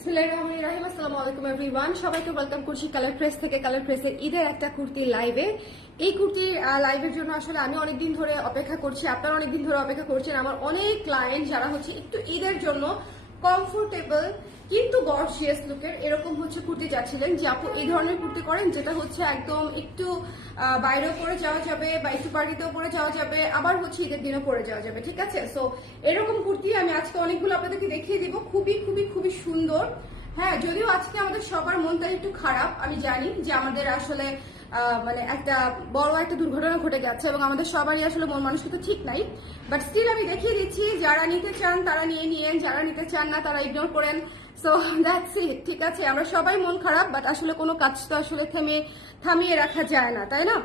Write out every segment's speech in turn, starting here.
বিসমিল্লাহিররহমানিররহিম। আসসালামু আলাইকুম এভরিওয়ান, সবাইকে ওয়েলকাম করছি কালার প্রেস থেকে। কালার প্রেসের ঈদের একটা কুর্তি লাইভে। এই কুর্তির লাইভের জন্য আসলে আমি অনেকদিন ধরে অপেক্ষা করছি, আপনারা অনেকদিন ধরে অপেক্ষা করছেন। আমার অনেক ক্লায়েন্ট যারা হচ্ছে একটু ঈদের জন্য কমফোর্টেবল কিন্তু গর্জিয়াস লুকের এরকম হচ্ছে কুর্তি চাচ্ছিলেন, যে আপু এই ধরনের কুর্তি করেন যেটা হচ্ছে একদম একটু বাইরেও পরে যাওয়া যাবে বা একটু পার্টিতেও পরে যাওয়া যাবে, আবার হচ্ছে ঈদের দিনও পরে যাওয়া যাবে, ঠিক আছে? সো এরকম কুর্তি আমি আজকে অনেকগুলো আপনাদেরকে দেখিয়ে দিব, খুবই খুবই খুবই সুন্দর। হ্যাঁ, যদিও আজকে আমাদের সবার মনটা একটু খারাপ, আমি জানি যে আমাদের আসলে মানে একটা বড় একটা দুর্ঘটনা ঘটে গেছে এবং আমাদের সবারই আসলে মন মানসিকতা ঠিক নাই, বাট স্টিল আমি দেখিয়ে দিচ্ছি, যারা নিতে চান তারা নিয়ে নিয়েন, যারা নিতে চান না তারা ইগনোর করেন। সো দ্যাটস ইট, ঠিক আছে? আমরা সবাই মন খারাপ, বাট আসলে কোনো কাজ তো আসলে থামিয়ে রাখা যায় না, তাই না?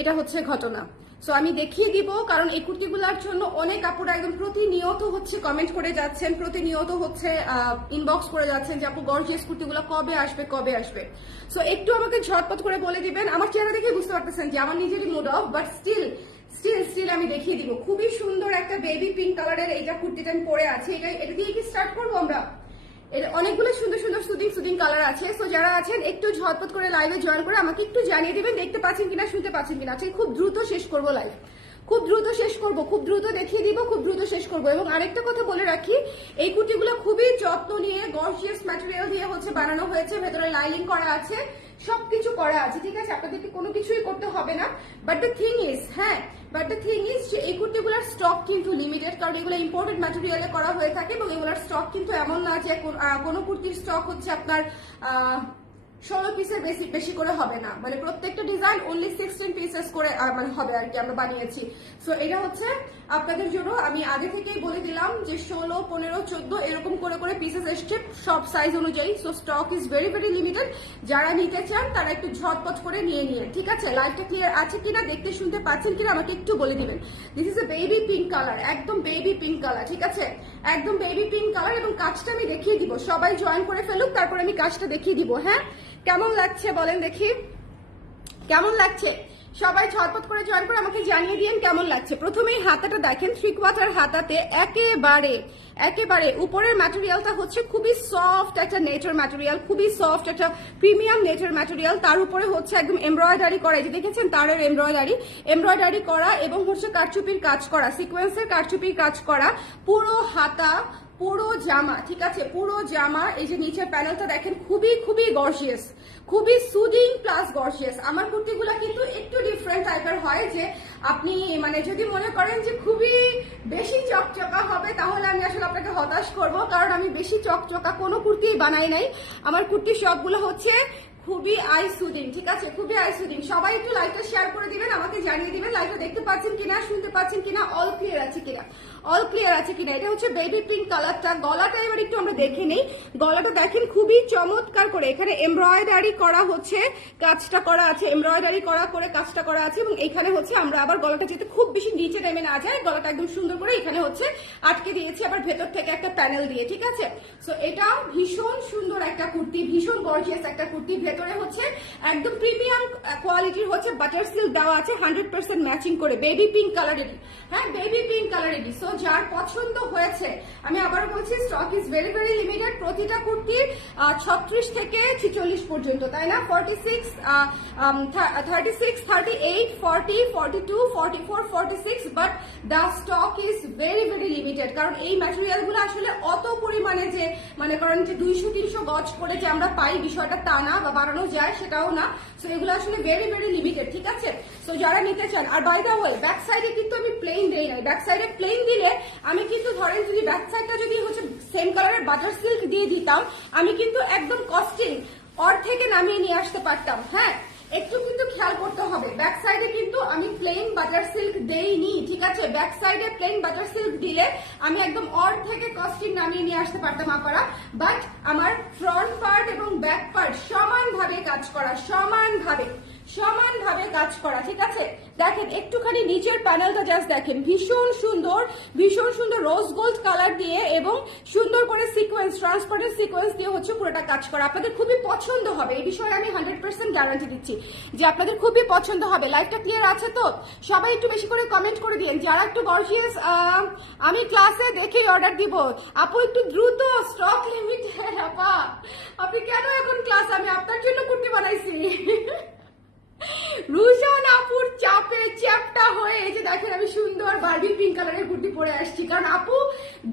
এটা হচ্ছে ঘটনা। সো আমি দেখিয়ে দিব, কারণ এই কুর্তিগুলোর জন্য অনেক আপুরা একদম প্রতিনিয়ত হচ্ছে কমেন্ট করে যাচ্ছেন, প্রতিনিয়ত হচ্ছে ইনবক্স করে যাচ্ছেন যে আপু গর্জিয়াস কুর্তিগুলো কবে আসবে কবে আসবে। সো একটু আমাকে ঝটপট করে বলে দিবেন। আমার চেহারা দেখে বুঝতে পারতেছেন যে আমার নিজেরই মুড অফ, বাট স্টিল আমি দেখিয়ে দিব। খুবই সুন্দর একটা বেবি পিঙ্ক কালারের এইটা কুর্তিটা আমি পরে আছি। এটা দিয়ে কি স্টার্ট করবো আমরা? এর অনেকগুলো সুন্দর সুন্দর সুদিং কালার আছে। সো যারা আছেন একটু ঝটপট করে লাইভে জয়েন করে আমাকে একটু জানিয়ে দিবেন দেখতে পাচ্ছেন কিনা, শুনতে পাচ্ছেন কিনা। আজকে খুব দ্রুত শেষ করবো লাইভ, খুব দ্রুত শেষ করবো, খুব দ্রুত দেখিয়ে দিব, খুব দ্রুত শেষ করবো। এবং আরেকটা কথা বলে রাখি, এই কুর্তিগুলো খুবই যত্ন নিয়ে গর্জিয়াস ম্যাটেরিয়াল দিয়ে হচ্ছে বানানো হয়েছে, ভেতরে লাইনিং করা আছে, সবকিছু করা আছে, ঠিক আছে? আপনাদেরকে কোনো কিছুই করতে হবে না। বাট দ্য থিং ইজ যে এই কুর্তিগুলোর স্টক কিন্তু লিমিটেড, কারণ এগুলো ইম্পোর্টেড ম্যাটেরিয়ালে করা হয়ে থাকে এবং এগুলোর স্টক কিন্তু এমন না যে কোনো কুর্তির স্টক হচ্ছে আপনার 16 পিসের বেশি করে হবে না, মানে প্রত্যেকটা ডিজাইন অনলি 16 পিসেস করে মানে হবে আর কি, আমরা বানিয়েছি। সো এটা হচ্ছে আপনাদের জন্য আমি আগে থেকেই বলে দিলাম যে 16, 15, 14 এরকম করে করে পিসেস এসছে সব সাইজ অনুযায়ী। So stock is very very limited. যারা নিতে চান তারা একটু ঝটপট করে নিয়ে নিয়ে, ঠিক আছে? লাইভটা ক্লিয়ার আছে কিনা, দেখতে শুনতে পাচ্ছেন কিনা আমাকে একটু বলে দিবেন। This is a baby pink colour, একদম বেবি পিঙ্ক কালার, ঠিক আছে? একদম বেবি পিঙ্ক কালার। এবং কাজটা আমি দেখিয়ে দিব, সবাই জয়েন করে ফেলুক, তারপর আমি কাজটা দেখিয়ে দিব। হ্যাঁ, কেমন লাগছে বলেন দেখি, কেমন লাগছে? সবাই ঝটপট করে জয়েন করে আমাকে জানিয়ে দিন কেমন লাগছে। প্রথমেই হাতাটা দেখেন, 3/4 হাতাতে একেবারে উপরের ম্যাটেরিয়ালটা হচ্ছে খুবই সফট একটা নেচার ম্যাটেরিয়াল, খুবই সফট একটা প্রিমিয়াম নেচার ম্যাটেরিয়াল। তার উপরে হচ্ছে একদম এমব্রয়ডারি করা, এই যে দেখেছেন তারের এমব্রয়ডারি করা এবং হচ্ছে কারচুপির কাজ করা, সিকোয়েন্সের কারচুপির কাজ করা, পুরো হাতা পুরো জামা, ঠিক আছে? পুরো জামা। এই যে নিচের প্যানেলটা দেখেন, খুবই খুবই গর্জিয়াস, খুবই সুদিং প্লাস গর্জিয়াস। আমার কুর্তিগুলো কিন্তু একটু ডিফারেন্ট টাইপের হয়, যে আপনি মানে যদি মনে করেন যে খুবই বেশি চকচকা হবে তাহলে আমি আসলে আপনাকে হতাশ করব, কারণ আমি বেশি চকচকা কোনো কুর্তি বানাই নাই। আমার কুর্তি সবগুলো হচ্ছে খুবই আই সুদিং, ঠিক আছে? খুবই আই সুদিং। সবাই একটু লাইভটা শেয়ার করে দিবেন, আমাকে জানিয়ে দিবেন লাইভটা দেখতে পাচ্ছেন কিনা, শুনতে পাচ্ছেন কিনা, অল ক্লিয়ার আছে কিনা। এটা হচ্ছে বেবি পিঙ্ক কালারটা। গলাটা এবার একটু আমরা দেখে নেই। গলাটা দেখেন খুবই চমৎকার করে এখানে এমব্রয়ডারি করা হচ্ছে, কাজটা করা আছে, এমব্রয়ডারি করা করে কাজটা করা আছে। এবং এখানে হচ্ছে আমরা আবার গলাটা যেতে খুব বেশি নিচে নেমে না যায়, গলাটা একদম সুন্দর করে এখানে হচ্ছে আটকে দিয়েছি, আবার ভেতর থেকে একটা প্যানেল দিয়ে, ঠিক আছে? সো এটা ভীষণ সুন্দর একটা কুর্তি, ভীষণ গর্জিয়াস একটা কুর্তি। ভেতরে হচ্ছে একদম প্রিমিয়াম কোয়ালিটির হচ্ছে বাটার সিল্ক দেওয়া আছে, 100% ম্যাচিং করে, বেবি পিঙ্ক কালারেরই। হ্যাঁ, বেবি পিঙ্ক কালারেরই। সো যার পছন্দ হয়েছে, আমি আবারও বলছি, stock is very very limited. প্রতিটা কুর্তির 36 থেকে 46 পর্যন্ত, তাই না? 46, 36, 38, 40, 42, 44, 46, but the stock is very very limited. কারণ এই ম্যাটেরিয়াল গুলো আসলে অত পরিমাণে যে মনে করেন যে 200-300 গজ করে যে আমরা পাই, বিষয়টা তা না, বা বাড়ানো যায় সেটাও না। সো এগুলো আসলে ভেরি ভেরি লিমিটেড, ঠিক আছে? সো যারা নিতে চান। আর বাই দ্য ওয়ে, ব্যাক সাইডে কিন্তু আমি প্লেন দেই নাই। ব্যাক সাইডে প্লেন দিলে আমি কিন্তু ধরেন যদি ব্যাক সাইডটা যদি হচ্ছে সেম কালারের বাটার সিল্ক দিয়ে দিতাম, আমি কিন্তু একদম কস্টিং থেকে নামিয়ে নিয়ে আসতে পারতাম। হ্যাঁ, একটু কিন্তু খেয়াল করতে হবে, ব্যাক সাইডে কিন্তু আমি প্লেন বাটার সিল্ক দেইনি, ঠিক আছে? ব্যাক সাইডে প্লেন বাটার সিল্ক দিলে আমি একদম থেকে কস্টিং নামিয়ে নিয়ে আসতে পারতাম আপারা। বাট আমার ফ্রন্ট পার্ট এবং ব্যাক পার্ট সমানভাবে কাজ করা, সমানভাবে কাজ করা, ঠিক আছে? দেখেন একটুখানি নিচের প্যানেলটা জাস্ট দেখেন, ভীষণ সুন্দর রোজ গোল্ড কালার দিয়ে এবং সুন্দর করে সিকোয়েন্স, ট্রান্সপারেন্ট সিকোয়েন্স দিয়ে হচ্ছে পুরোটা কাজ করা। আপনাদের খুবই পছন্দ হবে, এই বিষয়ে আমি 100% গ্যারান্টি দিচ্ছি যে আপনাদের খুবই পছন্দ হবে। লাইভটা ক্লিয়ার আছে তো? সবাই একটু বেশি করে কমেন্ট করে দিন যারা একটু গর্জিয়াস। আমি ক্লাসে দেখেই অর্ডার দিব। আপু একটু দ্রুত, স্টক লিমিটেড। আপা আপনি কেন এখন ক্লাস? আমি আপনার জন্য কুর্তি বানাইছি। রুশান আপুর চাপে চ্যাপটা হয়ে এই যে দেখেন আমি সুন্দর বার্বি পিঙ্ক কালারের কুর্তি পরে আসছি, কারণ আপু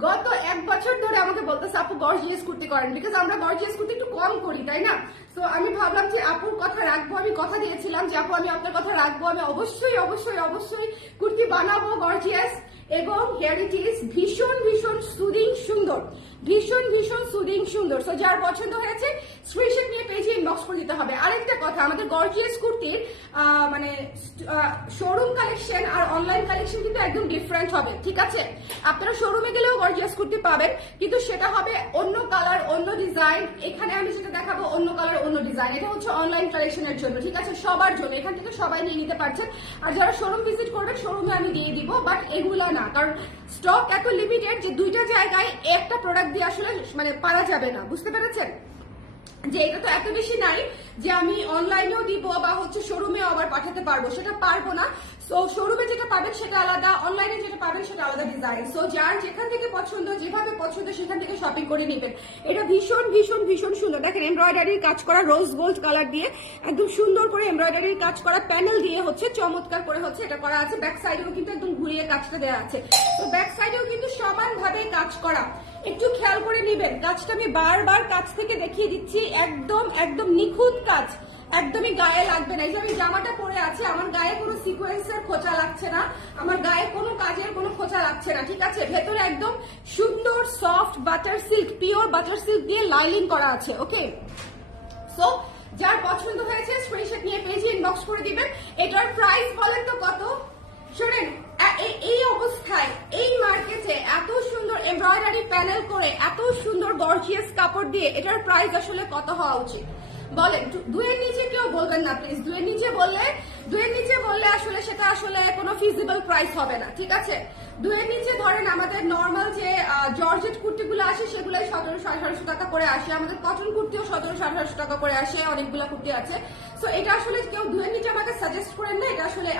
গত 1 বছর ধরে আমাকে বলতেছে আপু গর্জিয়াস কুর্তি করেন, বিকজ আমরা গর্জিয়াস কুর্তি একটু কম করি, তাই না? তো আমি ভাবলাম যে আপুর কথা রাখবো, আমি কথা দিয়েছিলাম যে আপু আমি আপনার কথা রাখবো, আমি অবশ্যই অবশ্যই অবশ্যই কুর্তি বানাবো গর্জিয়াস। এবং হেয়ার ইট ইজ ভীষণ ভীষণ সুদিং সুন্দর, ভীষণ ভীষণ সুদিং সুন্দর। সো যার পছন্দ হয়েছে স্ক্রিনশট নিয়ে পেজে ইনবক্স করে দিতে হবে। আরেকটা কথা, আমাদের গর্জিয়াস কুর্তির মানে শোরুম কালেকশন আর অনলাইন কালেকশন কিন্তু একদম ডিফারেন্ট হবে, ঠিক আছে? আপনারা শোরুমে গেলেও গর্জিয়াস কুর্তি পাবেন, কিন্তু সেটা হবে অন্য কালার অন্য ডিজাইন। এখানে আমি যেটা দেখাবো অন্য কালার অন্য ডিজাইন। এটা হচ্ছে অনলাইন কালেকশনের জন্য, ঠিক আছে? সবার জন্য, এখান থেকে সবাই নিয়ে নিতে পারছেন। আর যারা শোরুম ভিজিট করবেন শোরুমে আমি দিয়ে দিব, বাট এগুলা না, কারণ স্টক এত লিমিটেড যে দুইটা জায়গায় একটা প্রোডাক্ট দিয়ে আসলে মানে পারা যাবে না, বুঝতে পেরেছেন? যে এটা তো এত বেশি নাই যে আমি অনলাইনেও দিব বা হচ্ছে শোরুমেও আবার পাঠাতে পারবো, সেটা পারবো না। সো শোরুমে যেটা পাবেন সেটা আলাদা, অনলাইনে যেটা পাবেন সেটা আলাদা ডিজাইন। সো যার যেখান থেকে পছন্দ, যেভাবে পছন্দ সেখান থেকে শপিং করে নেবেন। এটা ভীষণ ভীষণ ভীষণ সুন্দর। দেখেন এমব্রয়ডারির কাজ করা, রোজ গোল্ড কালার দিয়ে একদম সুন্দর করে এমব্রয়ডারির কাজ করা, প্যানেল দিয়ে হচ্ছে চমৎকার করে হচ্ছে এটা করা আছে। ব্যাক সাইডেও কিন্তু একদম ঘুরিয়ে কাজটা দেওয়া আছে। তো ব্যাক সাইডেও কিন্তু সমানভাবে কাজ করা, একটু খেয়াল করে নেবেন। কাজটা আমি বারবার কাছ থেকে দেখিয়ে দিচ্ছি, একদম একদম নিখুঁত কাজ, একদমই গায়ে লাগবে না। এই যে আমি জামাটা পরে আছি, আমার গায়ে কোনো সিকোয়েন্সের খোঁচা লাগছে না, আমার গায়ে কোনো কাজের কোনো খোঁচা লাগছে না, ঠিক আছে? ভেতরে একদম সুন্দর soft butter silk, pure butter silk দিয়ে লাইলিং করা আছে। ওকে, সো যার পছন্দ হয়েছে স্ক্রিনশট নিয়ে পেজে ইনবক্স করে দিবেন। এটার প্রাইস বলেন তো কত? শোনেন, এই অবস্থায় এই মার্কেটে এত সুন্দর এমব্রয়ডারি প্যানেল করে এত সুন্দর গর্জিয়াস কাপড় দিয়ে এটার প্রাইস আসলে কত হওয়া উচিত বলেন? 2 এর নিচে কেউ বলবেন না প্লিজ। 2 এর নিচে বললে আসলে সেটা আসলে কোনো ফিজিবল প্রাইস হবে না, ঠিক আছে? 2 এর নিচে ধরেন আমাদের নর্মাল যে জর্জেট কুর্তিগুলো আসে সেগুলো 1700-1750 টাকা করে আসে, আমাদের কটন কুর্তিও 1700-1800 টাকা করে আসে, অনেকগুলো কুর্তি আছে। সো এটা আসলে কেউ 2 এর নিচে আমাকে সাজেস্ট করেন না, এটা আসলে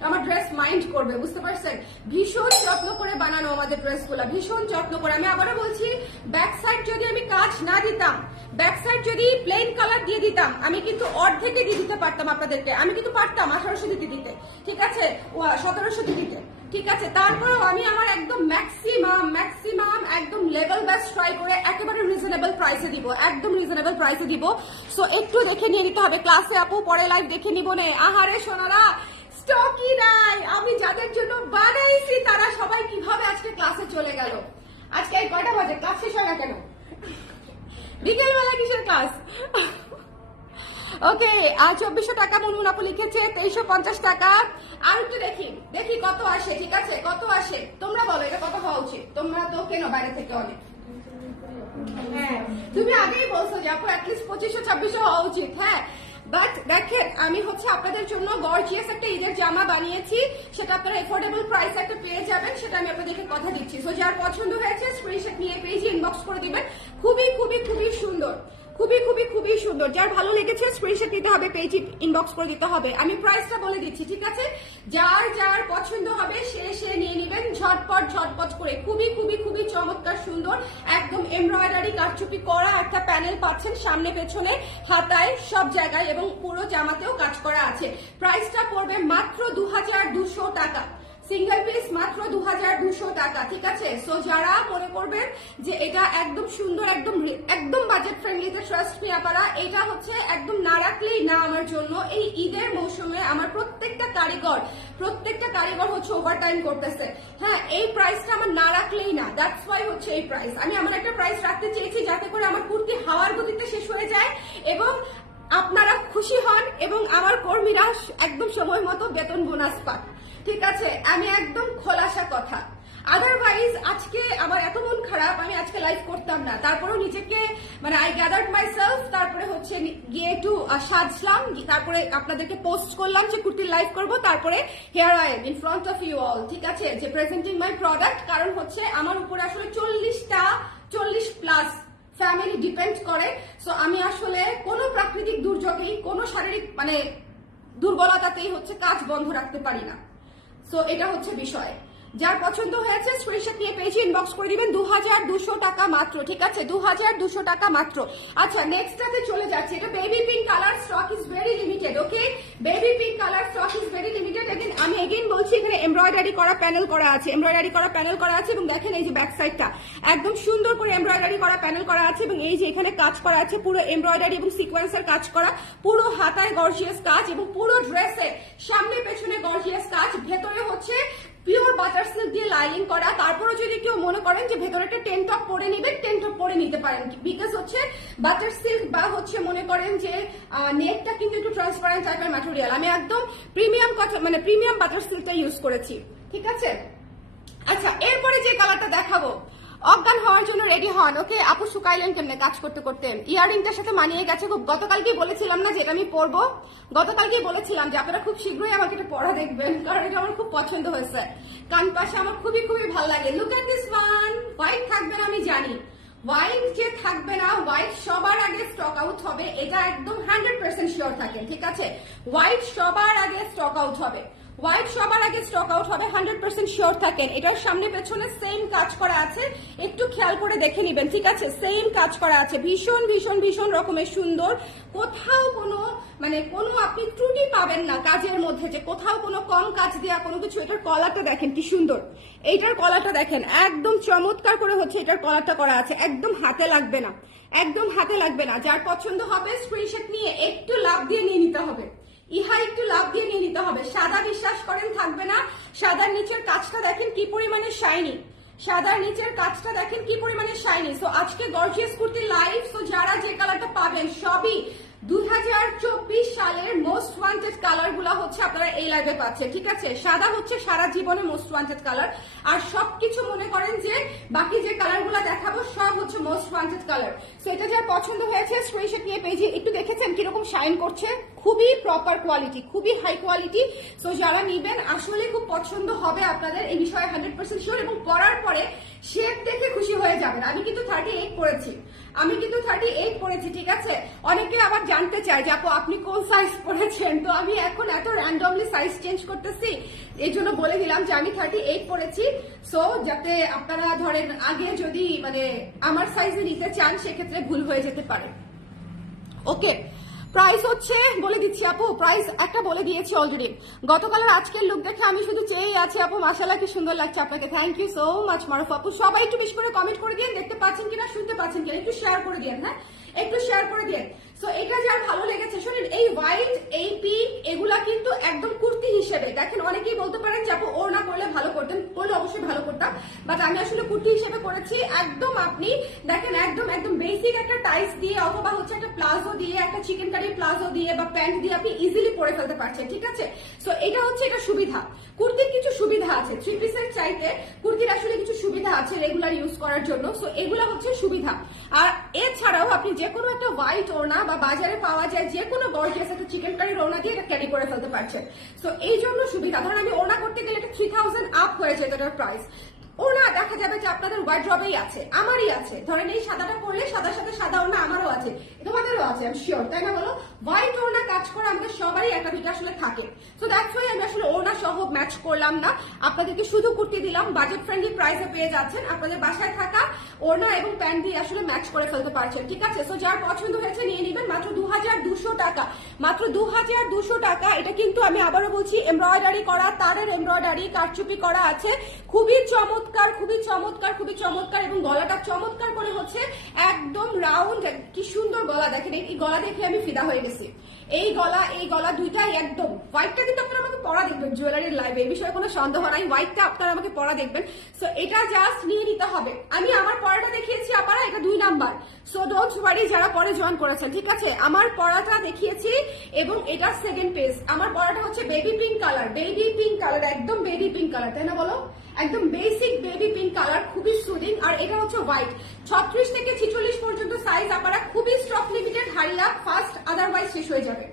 আমার ড্রেস মাইন্ড করবে, বুঝতে পারছেন? ভীষণ যত্ন করে বানানো আমাদের ড্রেসগুলো, ভীষণ যত্ন করে। আমি আবারও বলছি, ব্যাক সাইড যদি আমি কাজ না দিতাম, ব্যাক সাইড যদি প্লেন কালার দিয়ে দিতাম, আমি কিন্তু অর্ধেকে দিয়ে দিতে পারতাম আপনাদেরকে, আমি কিন্তু পারতাম 1800 দিতে, ঠিক আছে? 1700 দিতে, ঠিক আছে? তারপরেও আমি আমার একদম ম্যাক্সিমাম একদম লেভেল বেস্ট ট্রাই করে একেবারে রিজনেবল প্রাইসে দিব, একদম রিজনেবল প্রাইসে দিব। সো একটু দেখে নিয়ে নিতে হবে। ক্লাসে আপু পরে লাইভ দেখে নিব নে। আহারে সোনারা, স্টকই নাই। আমি যাদের জন্য বানাইছি তারা সবাই কিভাবে আজকে ক্লাসে চলে গেল? আজকে এই কয়টা বাজে? ক্লাস শেষ হয় না কেন? বিকেলবেলা কিসের ক্লাস? ওকে, আর 2400 টাকা মুনমুন আপু লিখেছে, 2350 টাকা। আর একটু দেখি কত আসে, ঠিক আছে? কত আসে তোমরা বলো, এটা কত হওয়া উচিত? তোমরা তো কেন বাইরে থেকে অনেক, হ্যাঁ তুমি আগেই বলছো যে আপু অ্যাটলিস্ট 2500-2600 হওয়া উচিত। হ্যাঁ, বাট দেখেন আমি হচ্ছে আপনাদের জন্য গর্জিয়াস একটা ঈদের জামা বানিয়েছি, সেটা আপনারা এফোর্ডেবল প্রাইসে একটা পেয়ে যাবেন, সেটা আমি আপনাদেরকে কথা দিচ্ছি। সো যার পছন্দ হয়েছে স্ক্রিনশট নিয়ে পেজে ইনবক্স করে দিবেন। খুবই খুবই খুবই সুন্দর, খুবই খুবই খুবই সুন্দর। যার ভালো লেগেছে স্ক্রিনশট নিতে হবে, পেজে ইনবক্স করে দিতে হবে। আমি প্রাইসটা বলে দিচ্ছি, ঠিক আছে? যার পছন্দ হবে সে নিয়ে নেবেন ঝটপট করে। খুবই খুবই খুবই চমৎকার সুন্দর, একদম এমব্রয়ডারি কারচুপি করা একটা প্যানেল পাচ্ছেন সামনে পেছনে হাতায় সব জায়গায়, এবং পুরো জামাতেও কাজ করা আছে। প্রাইসটা পড়বে মাত্র 2200 টাকা, সিঙ্গেল পিস মাত্র 2200 টাকা, ঠিক আছে? সো যারা মনে করবেন যে এটা একদম সুন্দর, একদম বাজেট ফ্রেন্ডলিতে, ট্রাস্ট মি আপনারা, এটা হচ্ছে একদম না রাখলেই না আমার জন্য। এই ঈদের মৌসুমে আমার প্রত্যেকটা কারিগর হচ্ছে ওভারটাইম করতেছে। হ্যাঁ, এই প্রাইসটা আমার না রাখলেই না, দ্যাটস ওয়াই হচ্ছে এই প্রাইস। আমি আমার একটা প্রাইস রাখতে চেয়েছি যাতে করে আমার কুর্তি হাওয়ার গতিতে শেষ হয়ে যায় এবং আপনারা খুশি হন এবং আমার কর্মীরা একদম সময় মতো বেতন বোনাস পান, ঠিক আছে? আমি একদম খোলাসা কথা। আদারওয়াইজ আজকে আমার এত মন খারাপ, আমি আজকে লাইভ করতাম না। তারপরেও নিজেকে মানে আই গ্যাদার্ড মাইসেলফ, তারপরে হচ্ছে গিয়ে একটু সাজলাম, তারপরে আপনাদেরকে পোস্ট করলাম যে কুর্তির লাইভ করব, তারপরে here I am in front of you all, ঠিক আছে? যে প্রেজেন্টিং মাই প্রোডাক্ট, কারণ হচ্ছে আমার উপরে আসলে 40+ ফ্যামিলি ডিপেন্ড করে। সো আমি আসলে কোনো প্রাকৃতিক দুর্যোগেই, কোনো শারীরিক মানে দুর্বলতাতেই হচ্ছে কাজ বন্ধ রাখতে পারি না। সো এটা হচ্ছে বিষয়। যার পছন্দ হয়েছে স্ক্রিনশট নিয়ে পেজে ইনবক্স করে দিবেন। 2200 টাকা মাত্র, ঠিক আছে, 2200 টাকা মাত্র। আচ্ছা, নেক্সটটাতে চলে যাচ্ছে। এটা baby pink colour, stock is very limited. Okay, baby pink colour, stock is very limited. আমি এগেইন বলছি, এখানে এমব্রয়ডারি করা প্যানেল করা আছে, এমব্রয়ডারি করা প্যানেল করা আছে, এবং দেখেন এই যে ব্যাক সাইডটা একদম সুন্দর করে এমব্রয়ডারি করা প্যানেল করা আছে, এবং এই যে এখানে কাজ করা আছে পুরো এমব্রয়ডারি এবং সিকোয়েন্সের কাজ করা, পুরো হাতায় গর্জিয়াস কাজ, এবং পুরো ড্রেসে সামনে পেছনে গর্জিয়াস কাজ। ভেতরে হচ্ছে পিওর বাটার সিল্ক দিয়ে লাইনিং করা। তারপরে যদি কেউ মনে করেন যে ভেতরে একটা টেন টপ পরে নিবেন, টেন টপ পরে নিতে পারেন, বিকজ হচ্ছে বাটার সিল্ক বা হচ্ছে মনে করেন যে নেটটা কিন্তু একটু ট্রান্সপারেন্ট টাইপের ম্যাটেরিয়াল। আমি একদম প্রিমিয়াম বাটার সিল্কটা ইউজ করেছি, ঠিক আছে। আচ্ছা, এরপরে যে কালারটা দেখাবো, অজ্ঞান হওয়ার জন্য রেডি হন। ওকে আপু, শুকাইলেন কেমনে কাজ করতে করতে? ইয়াররিংটার সাথে মানিয়ে গেছে খুব। গতকালকেই বলেছিলাম না যে এটা আমি পরবো, গতকালকেই বলেছিলাম যে আপনারা খুব শীঘ্রই আমাকে এটা পরা দেখবেন, কারণ এটা আমার খুব পছন্দ হয়েছে। কান পাশে আমার খুবই ভালো লাগে। Look at this one. White থাকবে না আমি জানি, হোয়াইট যে থাকবে না, হোয়াইট সবার আগে স্টক আউট হবে, এটা একদম 100% শিওর থাকেন, ঠিক আছে। হোয়াইট সবার আগে স্টক আউট হবে, হোয়াইট সবার আগে স্টক আউট হবে, 100% শিওর থাকেন। এটার সামনে পেছনে সেম কাজ করা আছে, একটু খেয়াল করে দেখে নিবেন, ঠিক আছে। সেম কাজ করা আছে, ভীষণ রকমের সুন্দর। কোথাও কোনো আপনি ত্রুটি পাবেন না কাজের মধ্যে, যে কোথাও কোনো কম কাজ দেওয়া কোনো কিছু। এটার কলারটা দেখেন কি সুন্দর, এইটার কলারটা দেখেন একদম চমৎকার করে হচ্ছে এটার কলারটা করা আছে, একদম হাতে লাগবে না, একদম হাতে লাগবে না। যার পছন্দ হবে স্ক্রিনশট নিয়ে একটু লাভ দিয়ে নিয়ে নিতে হবে, ইহা একটু লাভ দিয়ে নিয়ে নিতে হবে। সাদা বিশ্বাস করেন থাকবে না। সাদার নিচের কাজটা দেখেন কি পরিমাণে শাইনি, সাদার নিচের কাজটা দেখেন কি পরিমাণে শাইনি। সো আজকে গর্জিয়াস কুর্তি লাইভ। সো যারা যে কালারটা পাবেন সবই 2024 সালের মোস্ট ওয়ান্টেড কালার গুলা হচ্ছে আপনারা এই লাইভে পাচ্ছেন, ঠিক আছে। সাদা হচ্ছে সারা জীবনে মোস্ট ওয়ান্টেড কালার, আর সবকিছু মনে করেন যে বাকি যে কালার গুলা দেখাবো সব হচ্ছে মোস্ট ওয়ান্টেড কালার। সো এটা যার পছন্দ হয়েছে স্ক্রিনশট নিয়ে পেজে একটু দেখেছেন কিরকম শাইন করছে, খুবই প্রপার কোয়ালিটি, খুবই হাই কোয়ালিটি। সো যারা নিবেন আসলে খুব পছন্দ হবে আপনাদের, এই বিষয়ে 100% শিওর। এবং পরার পরে শেপ দেখে খুশি হয়ে যাবেন। আমি কিন্তু 38 পরেছি, ঠিক আছে। অনেকে আবার জানতে চায় যে আপু আপনি কোন সাইজ পরেছেন, তো আমি এখন এত র্যান্ডমলি সাইজ চেঞ্জ করতেছি, এই জন্য বলে দিলাম যে আমি 38 পরেছি। সো যাতে আপনারা ধরেন আগে যদি আমার সাইজে নিতে চান সেক্ষেত্রে ভুল হয়ে যেতে পারে। ওকে, প্রাইস হচ্ছে বলে দিচ্ছি আপু, প্রাইস একটা বলে দিয়েছি অলরেডি। গতকালের আজকের লুক দেখে আমি শুধু চেয়েই আছি আপু, মাশাআল্লাহ কি সুন্দর লাগছে আপনাকে। থ্যাংক ইউ সো মাচ মারুফ আপু। সবাই একটু বেশি করে কমেন্ট করে দিন, দেখতে পাচ্ছেন কিনা, শুনতে পাচ্ছেন কিনা, একটু শেয়ার করে দিন, হ্যাঁ একটু শেয়ার করে দিন। সো এটা যার ভালো লেগেছে শুনুন, এই হোয়াইট এই পিঙ্ক এগুলা কিন্তু একদম কুর্তি হিসেবে দেখেন। অনেকেই বলতে পারেন যে আপু ওড়না করলে ভালো করতেন, করলে অবশ্যই ভালো করতাম, বাট আমি আসলে কুর্তি হিসেবে করেছি। একদম আপনি দেখেন একদম বেসিক একটা টাইস দিয়ে অথবা হচ্ছে একটা প্লাজো দিয়ে, একটা চিকেন কারি প্লাজো দিয়ে বা প্যান্ট দিয়ে আপনি ইজিলি পরে ফেলতে পারছেন, ঠিক আছে। সো এটা হচ্ছে এটা সুবিধা, কুর্তির কিছু সুবিধা আছে, 3 পিসের চাইতে কুর্তির আসলে কিছু সুবিধা আছে রেগুলার ইউজ করার জন্য। সো এগুলা হচ্ছে সুবিধা। আর এছাড়াও আপনি যে কোনো একটা হোয়াইট ওড়না বা বাজারে পাওয়া যায় যে কোনো গর্জিয়াস একটা চিকেন কারি ওড়না দিয়ে এটা ক্যারি করে ফেলতে পারছেন। সো এই জন্য সুবিধা। ধরুন আমি ওড়না করতে গেলে এটা 3000 আপ হয়ে যায় এটার প্রাইস। ওড়না দেখা যাবে যে আপনাদের ওয়ার্ড্রবেই আছে, আমারই আছে। ধরেন এই সাদাটা পরলে সাদার সাথে সাদা ওড়না আমারও আছে, তোমাদেরও আছে, আমি শিওর, তাই না বলো? হোয়াইট ওড়না কাজ করে আমাদের সবারই একটা দুটো আসলে থাকে। সো দ্যাটস ওয়াই আমি আসলে ওড়না সহ ম্যাচ করলাম না, আপনাদেরকে শুধু কুর্তি দিলাম। বাজেট ফ্রেন্ডলি প্রাইসে পেয়ে যাচ্ছেন, আপনাদের বাসায় থাকা ওড়না এবং প্যান্ট দিয়ে আসলে ম্যাচ করে ফেলতে পারছেন, ঠিক আছে। সো যার পছন্দ হয়েছে নিয়ে নেবেন, মাত্র 2200 টাকা, মাত্র 2200 টাকা। এটা কিন্তু আমি আবারও বলছি এমব্রয়ডারি করা, তারের এমব্রয়ডারি কারচুপি করা আছে, খুবই চমৎকার, খুবই চমৎকার, খুবই চমৎকার। এবং গলাটা চমৎকার করে হচ্ছে একদম রাউন্ড, কি সুন্দর গলা দেখেন। এই গলা দেখে আমি ফিদা হয়ে গেছি। এই গলা দুইটাই একদম। হোয়াইটটা কিন্তু আপনারা আমাকে পরা দেখবেন জুয়েলারির লাইভে, এই বিষয়ে কোনো সন্দেহ নাই, হোয়াইটটা আপনারা আমাকে পরা দেখবেন। সো এটা জাস্ট নিয়ে নিতে হবে। আমি আমার পরাটা দেখিয়েছি আপনারা, এটা 2 নাম্বার। সো ডোন্ট ওয়ারি যারা পরে জয়েন করেছেন, ঠিক আছে। আমার পরাটা দেখিয়েছি এবং এটা সেকেন্ড পেজ। আমার পরাটা হচ্ছে বেবি পিঙ্ক কালার, একদম বেবি পিঙ্ক কালার, তাই না বলো? একদম বেসিক বেবি পিঙ্ক কালার, খুবই সুদিং। আর এটা হচ্ছে হোয়াইট। 36 থেকে 46 পর্যন্ত সাইজ আপনারা, খুবই স্টক লিমিটেড, হারিয়া ফাস্ট, আদারওয়াইজ শেষ হয়ে যাবে।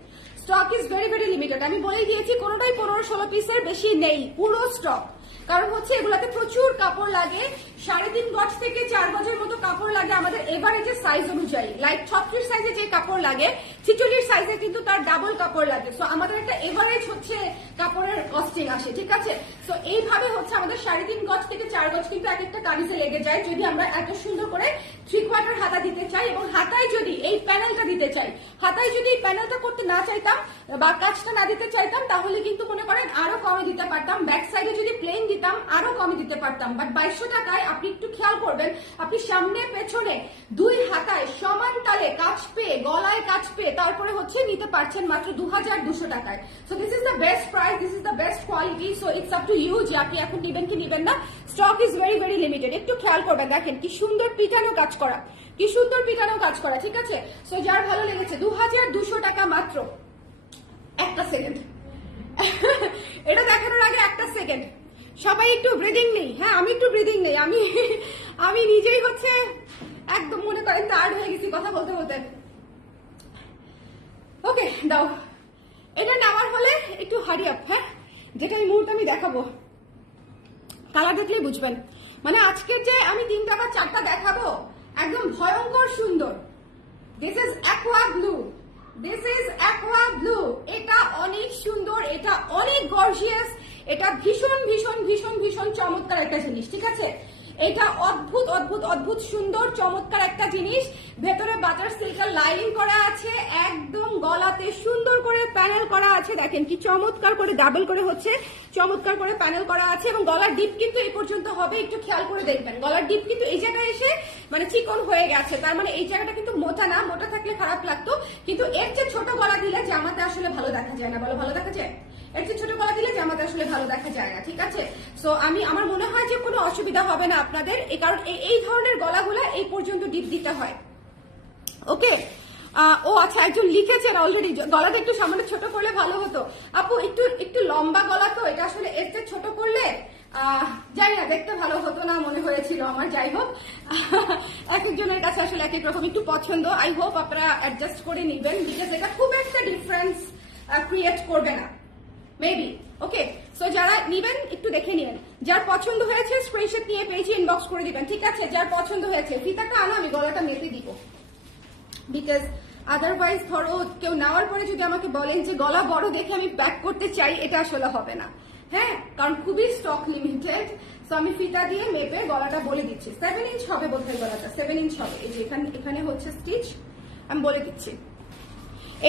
Stock is very very limited. আমি বলেই দিয়েছি কোনোটাই 15-16 পিসের বেশি নেই, পুরো স্টক। কারণ হচ্ছে এগুলাতে প্রচুর কাপড় লাগে, 3.5 গজ থেকে 4 গজের মতো কাপড় লাগে আমাদের এভারেজের সাইজ অনুযায়ী। লাইক 36 সাইজে যে কাপড় লাগে 46 সাইজে কিন্তু তার ডাবল কাপড় লাগে। সো আমাদের একটা এভারেজ হচ্ছে কাপড়ের কস্টিং আসে, ঠিক আছে। সো এইভাবে হচ্ছে আমাদের 3.5 গজ থেকে 4 গজ কিন্তু এক একটা কামিজে লেগে যায়, যদি আমরা এত সুন্দর করে 3/4 হাতা দিতে চাই। এবং হাতায় যদি এই প্যানেলটা দিতে চাই, হাতায় যদি এই প্যানেলটা করতে না চাইতাম বা কাজটা না দিতে চাইতাম, তাহলে কিন্তু মনে করেন আরো কমে দিতে পারতাম। ব্যাক সাইডে যদি প্লেন দিতাম আরো কমে দিতে পারতাম। বাট 2200 টাকায় আপনি একটু খেয়াল করবেন, আপনি সামনে পেছনে 2 হাতায় সমান তালে কাজ পেয়ে, গলায় কাজ পেয়ে তারপরে হচ্ছে নিতে পারছেন মাত্র 2200 টাকায়। So this is the best price, this is the best quality. So it's up to you যে আপনি এখন নিবেন কি নিবেন না। Stock is very very limited. একটু খেয়াল করবেন, দেখেন কি সুন্দর পিটানো কাজ করা, কি সুন্দর পিটানো কাজ করা, ঠিক আছে। সো যার ভালো লেগেছে 2200 টাকা মাত্র। একটা সেকেন্ড এটা দেখানোর আগে একটা সেকেন্ড সবাই একটু ব্রিদিং নেই। হ্যাঁ আমি একটু ব্রিদিং নেই, আমি নিজেই হচ্ছে একদম মনে করেন টায়ার্ড হয়ে গেছি কথা বলতে বলতে। ওকে দাও, এটা নেওয়ার হলে একটু হারি আপ। হ্যাঁ যেটা এই মুহূর্তে আমি দেখাবো, কালার দেখলেই বুঝবেন। মানে আজকের যে আমি 3টা বা 4টা দেখাবো একদম ভয়ঙ্কর সুন্দর। This is aqua blue, this is aqua blue. এটা অনেক সুন্দর, এটা অনেক গর্জিয়াস, এটা ভীষণ ভীষণ ভীষণ ভীষণ চমৎকার একটা জিনিস, ঠিক আছে। এটা অদ্ভুত অদ্ভুত অদ্ভুত সুন্দর চমৎকার একটা জিনিস। ভেতরে বাটার সিল্কের লাইনিং করা আছে, একদম গলাতে সুন্দর করে প্যানেল করা আছে। দেখেন কি চমৎকার করে ডাবল করে হচ্ছে চমৎকার করে প্যানেল করা আছে। এবং গলার ডিপ কিন্তু এই পর্যন্ত হবে, একটু খেয়াল করে দেখবেন। গলার ডিপ কিন্তু এই জায়গায় এসে মানে চিকন হয়ে গেছে, তার মানে এই জায়গাটা কিন্তু মোটা না। মোটা থাকলে খারাপ লাগতো, কিন্তু এর চেয়ে ছোট গলা দিলে জামাতে আসলে ভালো দেখা যায় না। বলো ভালো দেখা যায়? এর চেয়ে ছোট গলা দিলে জামাতে আসলে ভালো দেখা যায় না, ঠিক আছে। সো আমার মনে হয় যে কোনো অসুবিধা হবে না আপনাদের, এই কারণ এই ধরনের গলাগুলা এই পর্যন্ত ডিপ দিতে হয়। ওকে ও আচ্ছা, একজন লিখেছেন অলরেডি গলাটা একটু সামনে ছোট করলে ভালো হতো। আপু একটু লম্বা গলা তো, এটা আসলে এর চেয়ে ছোট করলে যাই না দেখতে ভালো হতো না মনে হয়েছিল আমার। যাই হোক এক একজনের কাছে আসলে এক এক রকম একটু পছন্দ। আই হোপ আপনারা অ্যাডজাস্ট করে নিবেন, বিকজ এটা খুব একটা ডিফারেন্স ক্রিয়েট করবে না মেবি। ওকে সো যারা নিবেন একটু দেখে নিবেন, যার পছন্দ হয়েছে স্ক্রিনশট নিয়ে পেজে ইনবক্স করে দিবেন, ঠিক আছে। যার পছন্দ হয়েছে ফিতাটা আনো, আমি গলাটা মেপে দিব, বিকজ আদারওয়াইজ ধরো কেউ নেওয়ার পরে যদি আমাকে বলেন যে গলা বড় দেখে আমি প্যাক করতে চাই, এটা আসলে হবে না। হ্যাঁ কারণ খুবই স্টক লিমিটেড। সো আমি ফিতা দিয়ে মেপে গলাটা বলে দিচ্ছি। 7 ইঞ্চ হবে বোধহয় গলাটা, 7 ইঞ্চ হবে। এই যে এখানে হচ্ছে স্টিচ, আমি বলে দিচ্ছি।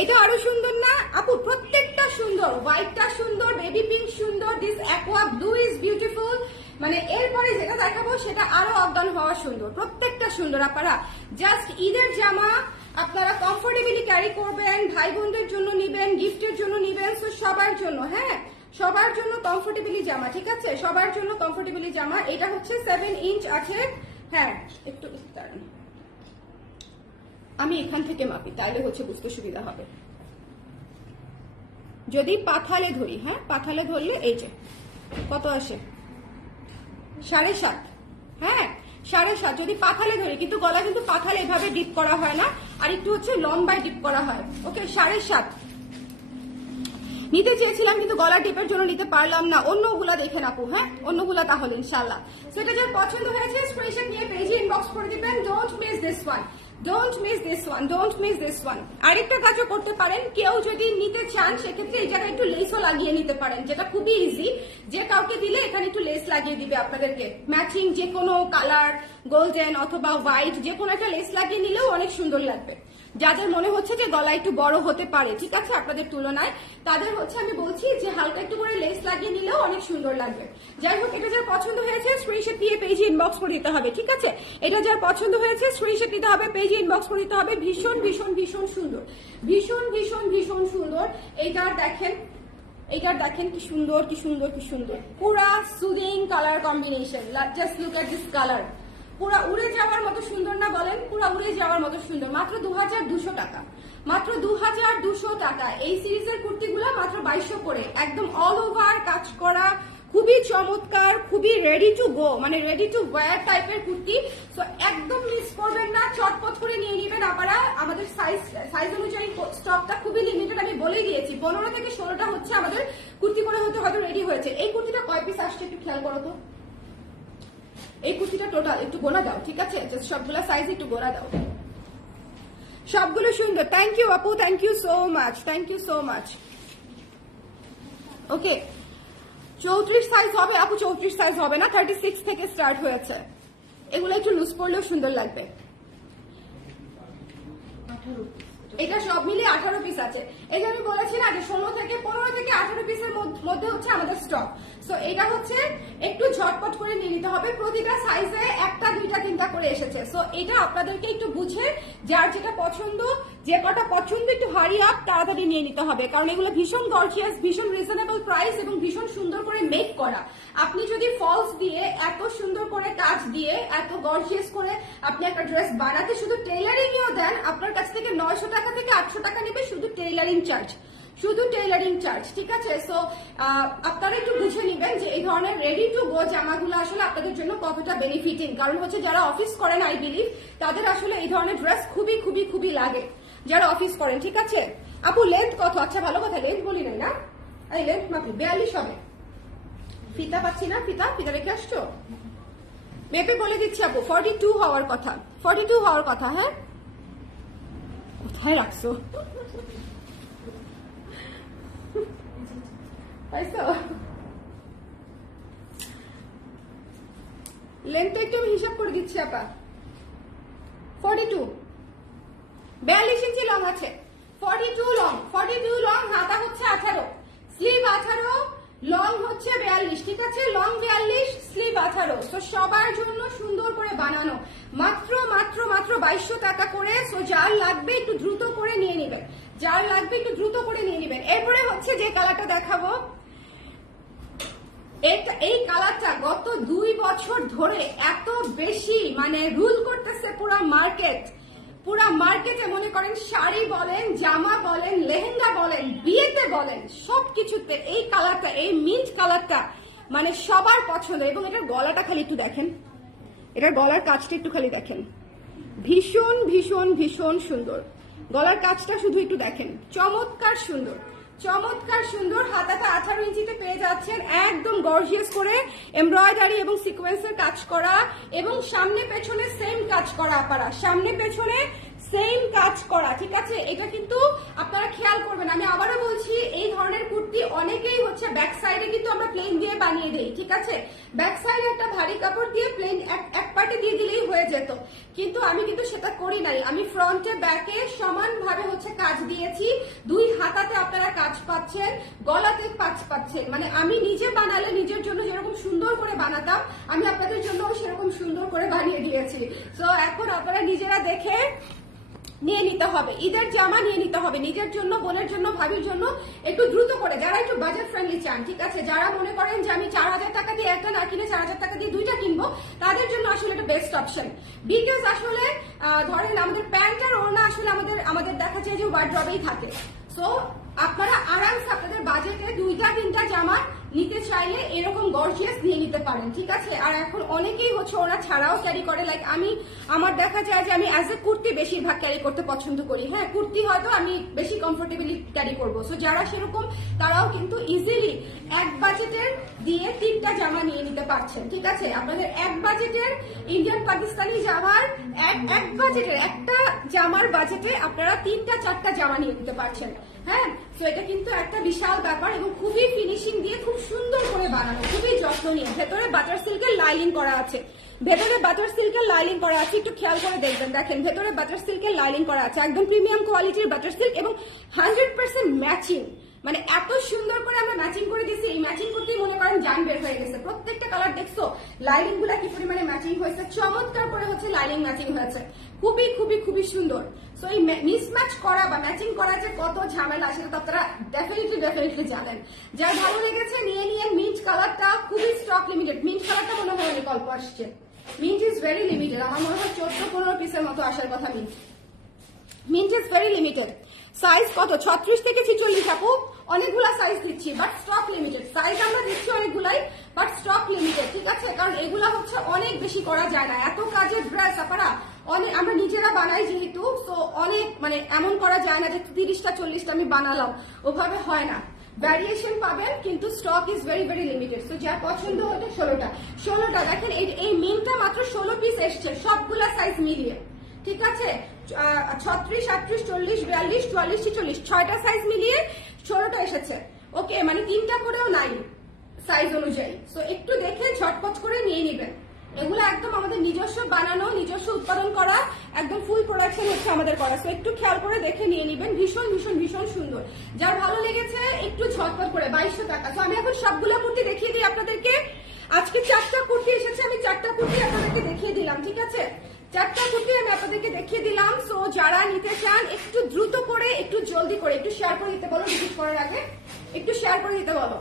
এটা আরো সুন্দর না আপু? প্রত্যেকটা সুন্দর, হোয়াইটটা সুন্দর, বেবি পিঙ্ক সুন্দর, this aqua blue is beautiful. মানে এরপরে যেটা দেখাবো সেটা আরো অজ্ঞান হওয়া সুন্দর, প্রত্যেকটা সুন্দর। আপনারা জাস্ট ঈদের জামা আপনারা কমফোর্টেবলি ক্যারি করবেন, ভাই বোনদের জন্য নিবেন, গিফটের জন্য নিবেন, তো সবার জন্য। হ্যাঁ সবার জন্য কমফোর্টেবলি জামা, ঠিক আছে, সবার জন্য কমফোর্টেবলি জামা। এটা হচ্ছে 7 ইঞ্চ আছে। হ্যাঁ একটু দাঁড়ান, আমি এখান থেকে মাপি, তাহলে হচ্ছে বুঝতে সুবিধা হবে। যদি পাথালে ধরি, হ্যাঁ পাথালে ধরলে এই যে কত আসে 7.5। হ্যাঁ 7.5 যদি পাথালে ধরি, কিন্তু গলা কিন্তু পাথালে এভাবে ডিপ করা হয় না, আর একটু হচ্ছে লম্বায় ডিপ করা হয়। ওকে 7.5 নিতে চেয়েছিলাম কিন্তু গলা ডিপের জন্য নিতে পারলাম না। অন্যগুলা দেখে আপু, হ্যাঁ অন্যগুলা তাহলে ইনশাল্লাহ। সেটা যার পছন্দ হয়েছে স্ক্রিনশট নিয়ে পেজে ইনবক্স করে দিবেন। Don't miss this one, don't miss this one, don't miss this one. আরেকটা কাজও করতে পারেন, কেউ যদি নিতে চান সেক্ষেত্রে এই জায়গায় একটু লেসও লাগিয়ে নিতে পারেন, যেটা খুবই ইজি। যে কাউকে দিলে এখানে একটু লেস লাগিয়ে দিবে আপনাদেরকে, ম্যাচিং যে কোনো কালার, গোল্ডেন অথবা হোয়াইট, যে কোনো একটা লেস লাগিয়ে নিলেও অনেক সুন্দর লাগবে। যাদের মনে হচ্ছে যে গলা একটু বড় হতে পারে, ঠিক আছে, আপনাদের তুলনায়, তাদের হচ্ছে আমি বলছি যে হালকা একটু করে লেস লাগিয়ে নিলেও অনেক সুন্দর লাগবে। যাই হোক, এটা যার পছন্দ হয়েছে স্ক্রিনশট দিয়ে পেজে ইনবক্স করে দিতে হবে, ঠিক আছে। এটা যার পছন্দ হয়েছে স্ক্রিনশট দিতে হবে, পেজে ইনবক্স করে দিতে হবে। ভীষণ ভীষণ ভীষণ সুন্দর, ভীষণ ভীষণ ভীষণ সুন্দর। এইটার দেখেন, এইটার দেখেন কি সুন্দর কি সুন্দর কি সুন্দর, পুরা soothing colour combination. Just look at this colour, পুরা উড়ে যাওয়ার মতো সুন্দর না বলেন? পুরা উড়ে যাওয়ার মতো সুন্দর। মাত্র 2200 টাকা, মাত্র 2200 টাকা। এই সিরিজের কুর্তিগুলো মাত্র 2200 করে, একদম অল ওভার কাজ করা, খুবই চমৎকার, খুবই রেডি টু গো, মানে রেডি টু ওয়্যার টাইপের কুর্তি। তো একদম মিস করবেন না, চটপট করে নিয়ে নেবেন আপনারা। আমাদের সাইজ অনুযায়ী স্টকটা খুবই লিমিটেড, আমি বলেই দিয়েছি 15 থেকে 16টা হচ্ছে আমাদের কুর্তি করে হয়তো রেডি হয়েছে। এই কুর্তিটা কয় পিস আসছে একটু খেয়াল করো তো। এই কুর্তিটা টোটাল একটু গোনা দাও, ঠিক আছে? জাস্ট সবগুলা সাইজ একটু গোনা দাও। সবগুলো সুন্দর। থ্যাংক ইউ আপু, thank you so much, thank you so much. Okay, 34 size হবে আপু? 34 সাইজ হবে না, 36 থেকে স্টার্ট হয়েছে। এগুলো একটু লুজ পড়লেও সুন্দর লাগবে। এটা সব মিলিয়ে 18 পিস আছে। এই যে আমি বলেছি না যে 15 থেকে 18 পিসের মধ্যে হচ্ছে আমাদের স্টক। সো এটা হচ্ছে একটু ঝটপট করে নিয়ে নিতে হবে। প্রতিটা সাইজে 1টা 2টা 3টা করে এসেছে। সো এটা আপনাদেরকে একটু বুঝে যার যেটা পছন্দ, যে কটা পছন্দ একটু হারি আপ তাড়াতাড়ি নিয়ে নিতে হবে, কারণ এগুলো ভীষণ গর্জিয়াস, ভীষণ রিজনেবল প্রাইস এবং ভীষণ সুন্দর করে মেক করা। আপনি যদি ফলস দিয়ে এত সুন্দর করে কাজ দিয়ে এত গর্জিয়াস করে আপনি একটা ড্রেস বানাতে শুধু টেইলারিংও দেন, আপনার কাছ থেকে 900 টাকা থেকে 800 টাকা নেবে শুধু টেইলারিং চার্জ, শুধু টেইলারিং চার্জ, ঠিক আছে? সো আপনারা একটু বুঝে নেবেন যে এই ধরনের রেডি টু গো জামাগুলো আসলে আপনাদের জন্য কতটা বেনিফিটিং। কারণ হচ্ছে যারা অফিস করেন আই বিলিভ তাদের আসলে এই ধরনের ড্রেস খুবই খুবই খুবই লাগে, যারা অফিস করেন, ঠিক আছে? আপু লেন্থ কত? আচ্ছা ভালো কথা, লেন্থ বলি নাই না, এই লেন্থ মাপি 42 হবে। ফিতা পাচ্ছি না, ফিতা রেখে আসছো? মেপে বলে দিচ্ছি আপু 42 হওয়ার কথা, 42 হওয়ার কথা। হ্যাঁ, কোথায় রাখছো? পাইছো? লেন্থ একটু আমি হিসাব করে দিচ্ছি আপা। 42 42 ইঞ্চি লং আছে, 42 লং, হাতা হচ্ছে 18, স্লিভ 18, লং হচ্ছে 42, ঠিক আছে? Long 42, sleeve 18। তো সবার জন্য সুন্দর করে বানানো, মাত্র 2200 টাকা করে। সো যার লাগবে একটু দ্রুত করে নিয়ে নেবেন, যার লাগবে একটু দ্রুত করে নিয়ে নেবেন। এরপরে হচ্ছে যে কালারটা দেখাবো, এই কালারটা গত 2 বছর ধরে এত বেশি মানে রুল করতেছে পুরা মার্কেটে মনে করেন শাড়ি বলেন, জামা বলেন, লেহেঙ্গা বলেন, বিয়েতে বলেন, সবকিছুতে এই কালারটা, এই মিন্ট কালারটা মানে সবার পছন্দ। এবং এটার গলাটা খালি একটু দেখেন, এটার গলার কাজটা একটু খালি দেখেন, ভীষণ ভীষণ ভীষণ সুন্দর। গলার কাজটা শুধু একটু দেখেন, চমৎকার সুন্দর, চমৎকার সুন্দর। হাতাটা 18 ইঞ্চিতে পেয়ে যাচ্ছেন, একদম গর্জিয়াস করে এমব্রয়ডারি এবং সিকোয়েন্সের কাজ করা, এবং সামনে পেছনে সেম কাজ করা আপারা, সামনে পেছনে সেম কাজ করা, ঠিক আছে? এটা কিন্তু আপনারা খেয়াল করবেন, আমি আবারও বলছি এই ধরনের কুর্তি অনেকেই হচ্ছে ব্যাক সাইডে কিন্তু আমরা প্লেন দিয়ে বানিয়ে দিই, ঠিক আছে? ব্যাক সাইডে একটা ভারী কাপড় দিয়ে প্লেন এক পার্টে দিয়ে দিলেই হয়ে যেত, কিন্তু আমি কিন্তু সেটা করি নাই। আমি ফ্রন্টে ব্যাকে সমানভাবে হচ্ছে কাজ দিয়েছি, 2 হাতাতে আপনারা কাজ পাচ্ছেন, গলাতে কাজ পাচ্ছেন। মানে আমি নিজে বানালে নিজের জন্য যেরকম সুন্দর করে বানাতাম, আমি আপনাদের জন্য সেরকম সুন্দর করে বানিয়ে দিয়েছি। তো এখন আপনারা নিজেরা দেখে নিয়ে নিতে হবে, ঈদের জামা নিয়ে নিতে হবে নিজের জন্য, বোনের জন্য, ভাবির জন্য, একটু দ্রুত করে। যারা একটু বাজেট ফ্রেন্ডলি চান, ঠিক আছে, যারা মনে করেন যে আমি 4000 টাকা দিয়ে একটা না কিনে 4000 টাকা দিয়ে 2টা কিনবো, তাদের জন্য আসলে এটা বেস্ট অপশন। বিকজ আসলে ধরেন আমাদের প্যান্ট আর ওড়না আসলে আমাদের দেখা যায় যে ওয়ার্ড্রবেই থাকে। সো আপনারা আরামসে আপনাদের বাজেটে 2টা 3টা জামা নিতে চাইলে এরকম গর্জিয়াস নিয়ে নিতে পারেন, ঠিক আছে? আর এখন অনেকেই হচ্ছে ওরা ছাড়াও ক্যারি করে, লাইক আমার দেখা যায় যে আমি অ্যাজ এ কুর্তি বেশিরভাগ ক্যারি করতে পছন্দ করি। হ্যাঁ, কুর্তি হয়তো আমি বেশি কমফোর্টেবলি ক্যারি করবো। সো যারা সেরকম তারাও কিন্তু ইজিলি এক বাজেটের দিয়ে 3টা জামা নিয়ে নিতে পারছেন, ঠিক আছে? আপনাদের এক বাজেটের ইন্ডিয়ান পাকিস্তানি জামার এক বাজেটের একটা জামার বাজেটে আপনারা 3টা 4টা জামা নিয়ে নিতে পারছেন। হ্যাঁ, তো এটা কিন্তু একটা বিশাল ব্যাপার এবং খুবই ফিনিশিং দিয়ে খুব সুন্দর করে বানানো, খুবই যত্ন নিয়ে। ভেতরে বাটার সিল্কের লাইলিং করা আছে, ভেতরে বাটার সিল্কের লাইলিং করা আছে, একটু খেয়াল করে দেখবেন, দেখেন ভেতরে বাটার সিল্কের লাইলিং করা আছে, একদম প্রিমিয়াম কোয়ালিটির বাটার সিল্ক এবং 100% ম্যাচিং। মানে এত সুন্দর করে আমরা ম্যাচিং করে দিচ্ছি, এই ম্যাচিং করতেই মনে করেন জান বের হয়ে গেছে। প্রত্যেকটা কালার দেখছো লাইলিং গুলা কি পরিমাণে ম্যাচিং হয়েছে, চমৎকার করে হচ্ছে লাইলিং ম্যাচিং হয়েছে, খুবই খুবই খুবই সুন্দর। সো এই মিসম্যাচ করা বা ম্যাচিং করা যে কত ঝামেলা সেটা তো আপনারা ডেফিনেটলি জানেন। যার ভালো লেগেছে নিয়ে নিয়ে। মিন্ট কালারটা খুবই স্টক লিমিটেড, মিন্ট কালারটা মনে হয় অনেক অল্প আসছে, মিন্ট ইজ ভেরি লিমিটেড। আমার মনে হয় 14-15 পিসের মতো আসার কথা। Mint is very limited. Size কত? 36 থেকে 46 আপু, অনেকগুলা সাইজ দিচ্ছি বাট স্টক লিমিটেড। সাইজ আমরা দিচ্ছি অনেকগুলাই বাট স্টক লিমিটেড, ঠিক আছে? কারণ এগুলা হচ্ছে অনেক বেশি করা যায় না, এত কাজের ড্রেস আপনারা অনেক, আমরা নিজেরা বানাই যেহেতু, তো অনেক মানে এমন করা যায় না যে 30টা 40টা আমি বানালাম, ওভাবে হয় না। ভ্যারিয়েশন পাবেন কিন্তু stock is very very limited. তো যার পছন্দ হতো 16টা দেখেন, এই মিনটা মাত্র 16 পিস এসছে সবগুলা সাইজ মিলিয়ে, ঠিক আছে? 36, 38, 40, 42, 44, 46 6টা সাইজ মিলিয়ে 16টা এসেছে। ওকে, মানে 3টা করেও নাই সাইজ অনুযায়ী। সো একটু দেখে ঝটপট করে নিয়ে নেবেন। এগুলো একদম আমাদের নিজস্ব বানানো, নিজস্ব উৎপাদন করা, একদম ফুল প্রোডাকশন হচ্ছে আমাদের করা। সো একটু খেয়াল করে দেখে নিয়ে নেবেন। ভীষণ ভীষণ ভীষণ সুন্দর। যার ভালো লেগেছে একটু ঝটপট করে 2200 টাকা। তো আমি এখন সবগুলো কুর্তি দেখিয়ে দিই আপনাদেরকে। আজকে 4টা কুর্তি এসেছে, আমি 4টা কুর্তি আপনাদেরকে দেখিয়ে দিলাম, ঠিক আছে? 4টা কুর্তি আমি আপনাদেরকে দেখিয়ে দিলাম। সো যারা নিতে চান একটু দ্রুত করে, একটু জলদি করে, একটু শেয়ার করে দিতে বলো। রিপিট করার আগে একটু শেয়ার করে দিতে বলো।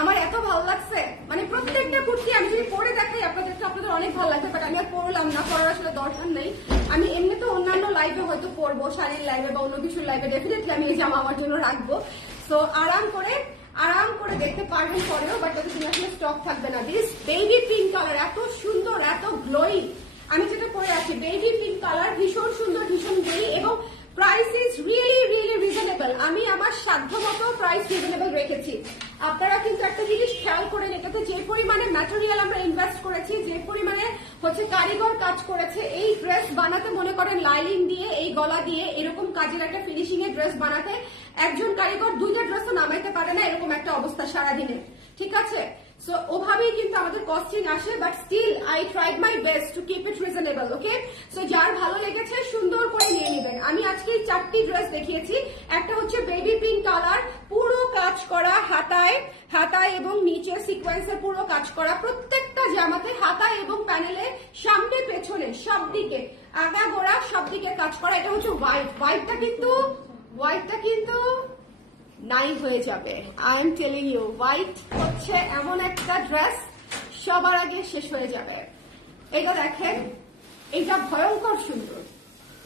আমার এত ভালো লাগছে, মানে প্রত্যেকটা কুর্তি আমি যদি পরে দেখাই আপনাদেরকে, আপনাদের অনেক ভালো লাগবে, বাট আমি আর পরলাম না, পরার আসলে দরকার নেই। আমি এমনি তো অন্যান্য লাইভে হয়তো পরবো, শাড়ির লাইভে বা অন্য কিছুর লাইভে ডেফিনেটলি আমি এই জামা আমার জন্য রাখবো। সো আরাম করে দেখতে পারবেন পরেও, বাট যদি তুমি আসলে স্টক থাকবে না। দিস বেবি পিঙ্ক কালার এত সুন্দর, এত গ্লোয়িং। আমি যেটা পরে আছি বেবি পিঙ্ক কালার, ভীষণ সুন্দর, ভীষণ গ্লোয়িং, এবং price is really really reasonable. আমি আমার সাধ্য মতো প্রাইস রিজনেবল রেখেছি। আপনারা কিন্তু একটা জিনিস খেয়াল করেন, এটাতে যে পরিমাণে ম্যাটেরিয়াল আমরা ইনভেস্ট করেছি, যে পরিমাণে হচ্ছে কারিগর কাজ করেছে এই ড্রেস বানাতে, মনে করেন লাইলিং দিয়ে, এই গলা দিয়ে এরকম কাজের একটা ফিনিশিং এর ড্রেস বানাতে একজন কারিগর 2টা ড্রেস তো নামাইতে পারে না, এরকম একটা অবস্থা সারাদিনে, ঠিক আছে? সো ওভাবেই কিন্তু আমাদের কস্টিং আসে, but still I tried my best to keep it reasonable. Okay, so যার ভালো লেগেছে সুন্দর করে নিয়ে নেবেন। আমি আজকে 4টি ড্রেস দেখিয়েছি। একটা হচ্ছে বেবি পিঙ্ক কালার, পুরো কাজ করা, হাতায় এবং নিচে সিকোয়েন্সে পুরো কাজ করা, প্রত্যেকটা জামাতে হাতায় এবং প্যানেলে সামনে পেছনে সব দিকে, আগা গোড়া সব দিকে কাজ করা। এটা হচ্ছে হোয়াইটটা কিন্তু নাই হয়ে যাবে। I am telling you, white হচ্ছে এমন একটা ড্রেস সবার আগে শেষ হয়ে যাবে। এটা দেখেন, এটা ভয়ঙ্কর সুন্দর,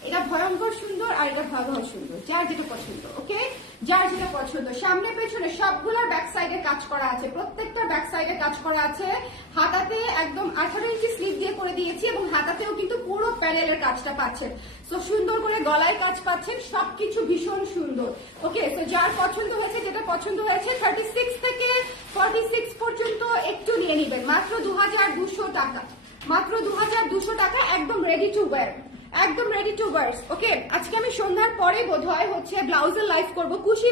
এটা ভয়ঙ্কর সুন্দর, আর এটা ভয়াবহ সুন্দর। যার যেটা পছন্দ, ওকে, যার যেটা পছন্দ। সামনে পেছনে সবগুলোর ব্যাক সাইডে কাজ করা আছে, প্রত্যেকটা ব্যাক সাইডে কাজ করা আছে। হাতাতে একদম 18 ইঞ্চি স্লিভ দিয়ে করে দিয়েছি, এবং হাতাতেও কিন্তু পুরো প্যানেলের কাজটা পাচ্ছেন। তো সুন্দর করে গলায় কাজ পাচ্ছেন, সবকিছু ভীষণ সুন্দর। ওকে, তো যার পছন্দ হয়েছে, যেটা পছন্দ হয়েছে, 36 থেকে 46 পর্যন্ত একটু নিয়ে নেবেন। মাত্র 2200 টাকা, মাত্র 2200 টাকা, একদম রেডি টু ওয়্যার, একদম রেডি টু ওয়্যার। ওকে, আজকে আমি সন্ধ্যার পরে বোধহয় হচ্ছে ব্লাউজের লাইভ করব, কুশি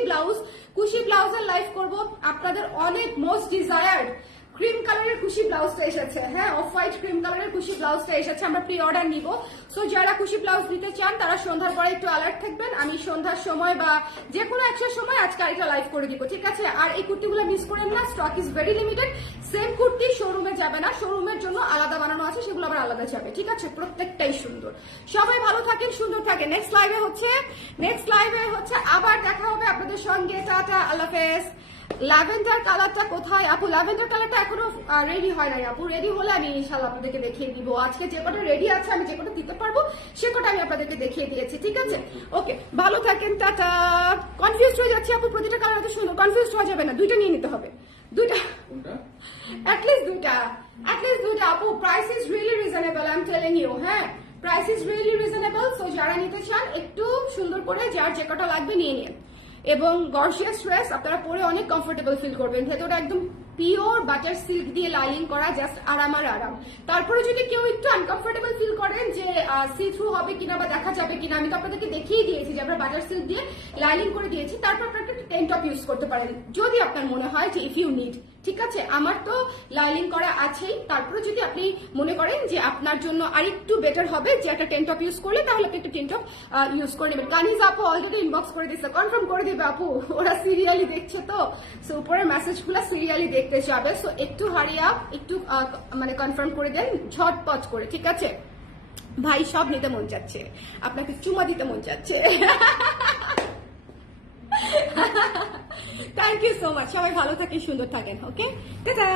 ব্লাউজের লাইভ করব। আপনাদের অনেক মোস্ট ডিজায়ার্ড ক্রিম কালারের কুশি ব্লাউজটা এসেছে, হ্যাঁ, অফ হোয়াইট ক্রিম কালারের কুশি ব্লাউজটা এসেছে। আমরা প্রি অর্ডার নিব। সো যারা কুশি ব্লাউজ নিতে চান তারা সন্ধ্যার পরে একটু অ্যালার্ট থাকবেন। আমি সন্ধ্যার সময় বা যে কোনো একটার সময় আজকে আরেকটা লাইভ করে দিব, ঠিক আছে? আর এই কুর্তিগুলো মিস করেন না, stock is very limited. Same kurti শোরুমে যাবে না, শোরুমের জন্য আলাদা বানানো আছে, সেগুলো আবার আলাদা যাবে, ঠিক আছে? প্রত্যেকটাই সুন্দর। সবাই ভালো থাকেন, সুন্দর থাকেন। নেক্সট লাইভে হচ্ছে আবার দেখা হবে আপনাদের সঙ্গে। টাটা, আল্লাহ হাফেজ। ল্যাভেন্ডার কালারটা কোথায় আপু? ল্যাভেন্ডার কালারটা এখনো রেডি হয় নাই আপু। রেডি হলে আমি ইনশাল্লাহ আপনাদেরকে দেখিয়ে দিব। আজকে যে কটা রেডি আছে, আমি যে কটা দিতে পারবো সে কটা আমি আপনাদেরকে দেখিয়ে দিয়েছি, ঠিক আছে? ওকে, ভালো থাকেন, টাটা। কনফিউজ হয়ে যাচ্ছে আপু, প্রতিটা কালার এত সুন্দর, কনফিউজ হওয়া যাবে না, 2টা নিয়ে নিতে হবে, 2টা, অ্যাটলিস্ট 2টা আপু। Price is really reasonable, I am telling you, হ্যাঁ, price is really reasonable. So যারা নিতে চান একটু সুন্দর করে যার যে কটা লাগবে নিয়ে নিন। এবং গর্জিয়াস ড্রেস আপনারা পরে অনেক কমফোর্টেবল ফিল করবেন। ভেতরটা একদম পিওর বাটার সিল্ক দিয়ে লাইনিং করা, জাস্ট আরাম আর আরাম। তারপরে যদি কেউ একটু আনকমফোর্টেবল ফিল করেন যে সি থ্রু হবে কিনা বা দেখা যাবে কিনা, আমি তো আপনাদেরকে দেখিয়ে দিয়েছি যে আমরা বাটার সিল্ক দিয়ে লাইনিং করে দিয়েছি। তারপর আপনারা একটা টেন টপ ইউজ করতে পারেন যদি আপনার মনে হয় যে ইফ ইউ নিড, ঠিক আছে? আমার তো লাইনিং করা আছেই। তারপরে যদি আপনি মনে করেন যে আপনার জন্য আরেকটু বেটার হবে যে একটা টেন টপ ইউজ করলে, তাহলে আপনি একটা টেন টপ ইউজ করে নেবেন। কানিজ আপু অলরেডি ইনবক্স করে দিচ্ছে, কনফার্ম করে দিবে আপু, ওরা সিরিয়ালি দেখছে তো। সো উপরের মেসেজগুলো সিরিয়ালি দেখতে যাবে। সো একটু হারি আপ, একটু মানে কনফার্ম করে দেন ঝটপট করে, ঠিক আছে? ভাই সব নিতে মন চাচ্ছে, আপনাকে চুমা দিতে মন চাচ্ছে। Thank you so much. সবাই ভালো থাকেন, সুন্দর থাকেন। Okay, tata.